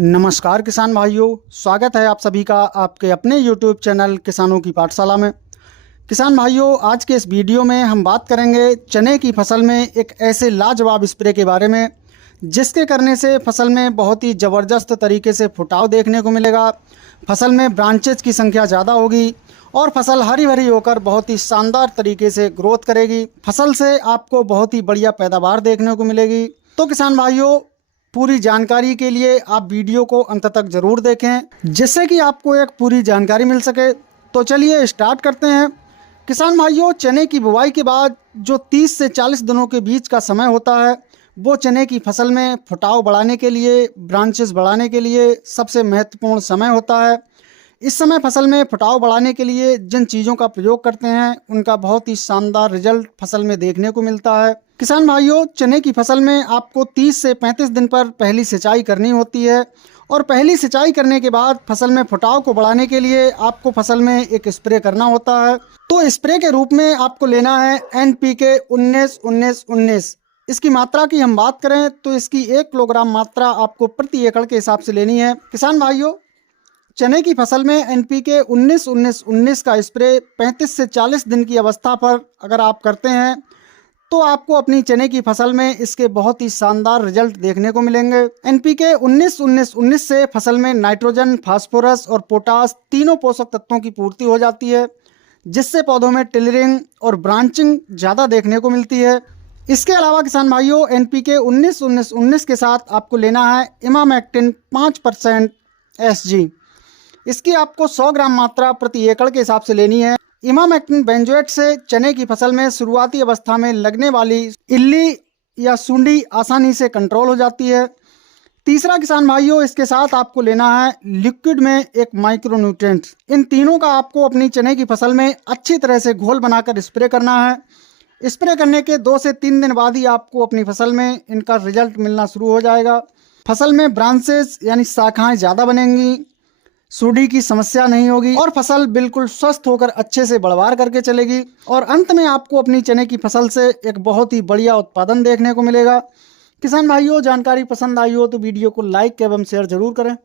नमस्कार किसान भाइयों, स्वागत है आप सभी का आपके अपने YouTube चैनल किसानों की पाठशाला में। किसान भाइयों, आज के इस वीडियो में हम बात करेंगे चने की फसल में एक ऐसे लाजवाब स्प्रे के बारे में जिसके करने से फसल में बहुत ही ज़बरदस्त तरीके से फुटाव देखने को मिलेगा। फसल में ब्रांचेज की संख्या ज़्यादा होगी और फसल हरी भरी होकर बहुत ही शानदार तरीके से ग्रोथ करेगी। फसल से आपको बहुत ही बढ़िया पैदावार देखने को मिलेगी। तो किसान भाइयों, पूरी जानकारी के लिए आप वीडियो को अंत तक जरूर देखें जिससे कि आपको एक पूरी जानकारी मिल सके। तो चलिए स्टार्ट करते हैं। किसान भाइयों, चने की बुवाई के बाद जो 30 से 40 दिनों के बीच का समय होता है वो चने की फसल में फुटाव बढ़ाने के लिए, ब्रांचेस बढ़ाने के लिए सबसे महत्वपूर्ण समय होता है। इस समय फसल में फुटाव बढ़ाने के लिए जिन चीज़ों का प्रयोग करते हैं उनका बहुत ही शानदार रिजल्ट फसल में देखने को मिलता है। किसान भाइयों, चने की फसल में आपको 30 से 35 दिन पर पहली सिंचाई करनी होती है और पहली सिंचाई करने के बाद फसल में फुटाव को बढ़ाने के लिए आपको फसल में एक स्प्रे करना होता है। तो स्प्रे के रूप में आपको लेना है NPK 19-19-19। इसकी मात्रा की हम बात करें तो इसकी 1 किलोग्राम मात्रा आपको प्रति एकड़ के हिसाब से लेनी है। किसान भाइयों, चने की फसल में NPK 19-19-19 का स्प्रे 35 से 40 दिन की अवस्था पर अगर आप करते हैं तो आपको अपनी चने की फसल में इसके बहुत ही शानदार रिजल्ट देखने को मिलेंगे। NPK 19-19-19 से फसल में नाइट्रोजन, फास्फोरस और पोटास तीनों पोषक तत्वों की पूर्ति हो जाती है जिससे पौधों में टिलरिंग और ब्रांचिंग ज़्यादा देखने को मिलती है। इसके अलावा किसान भाइयों, NPK 19-19-19 के साथ आपको लेना है इमामेक्टिन 5% SG। इसकी आपको 100 ग्राम मात्रा प्रति एकड़ के हिसाब से लेनी है। इमामेक्टिन बेंजोएट से चने की फसल में शुरुआती अवस्था में लगने वाली इल्ली या सुंडी आसानी से कंट्रोल हो जाती है। तीसरा किसान भाइयों, इसके साथ आपको लेना है लिक्विड में एक माइक्रोन्यूट्रिएंट। इन तीनों का आपको अपनी चने की फसल में अच्छी तरह से घोल बनाकर स्प्रे करना है। स्प्रे करने के 2 से 3 दिन बाद ही आपको अपनी फसल में इनका रिजल्ट मिलना शुरू हो जाएगा। फसल में ब्रांचेस यानी शाखाएं ज़्यादा बनेंगी, सूडी की समस्या नहीं होगी और फसल बिल्कुल स्वस्थ होकर अच्छे से बढ़वार करके चलेगी और अंत में आपको अपनी चने की फसल से एक बहुत ही बढ़िया उत्पादन देखने को मिलेगा। किसान भाइयों, जानकारी पसंद आई हो तो वीडियो को लाइक एवं शेयर जरूर करें।